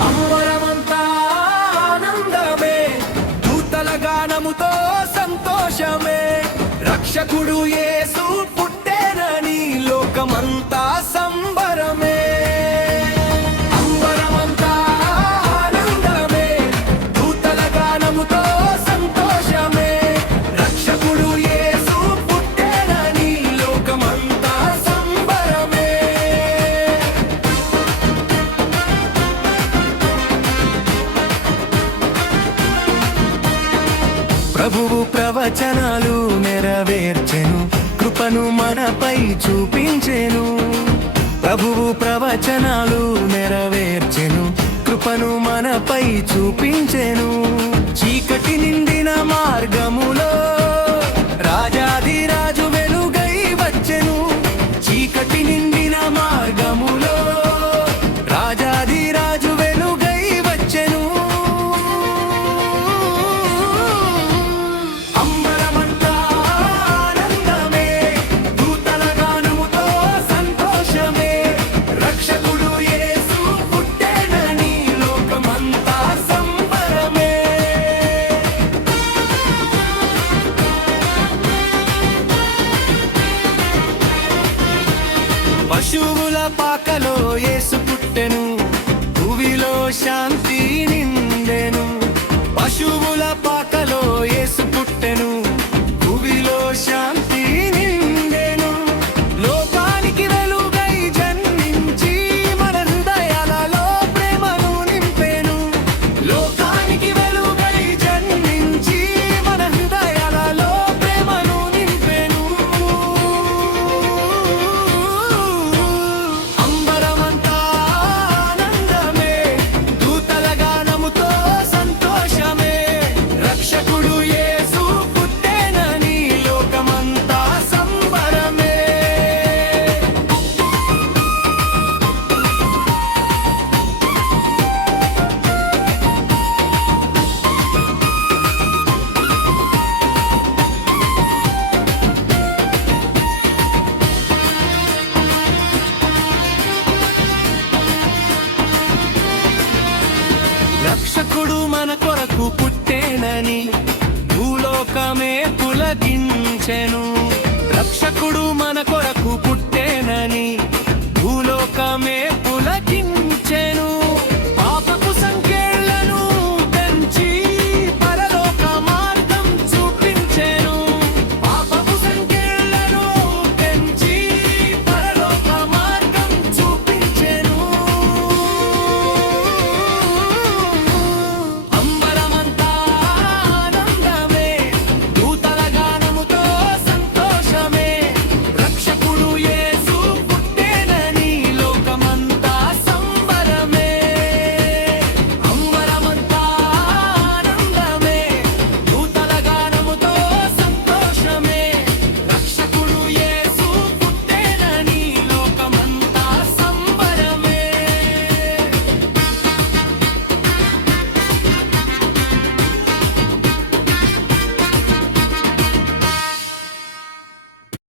అంబరమంతా ఆనందమే. దూతల గానముతో సంతోషమే. రక్షకుడు యేసు పుట్టేనని లోకమంతా ప్రభువు ప్రవచనాలు నెరవేర్చెను కృపను మనపై చూపించెను. ప్రభువు ప్రవచనాలు నెరవేర్చెను కృపను మనపై చూపించెను. చీకటి నిండిన పశువుల పాకలో ఏసు పుట్టెను. భూమిలో శాంతి నింది వినాయకుడు మన కొరకు పుట్టేనని భూలోకమే పులకించెను. రక్షకుడు మన కొరకు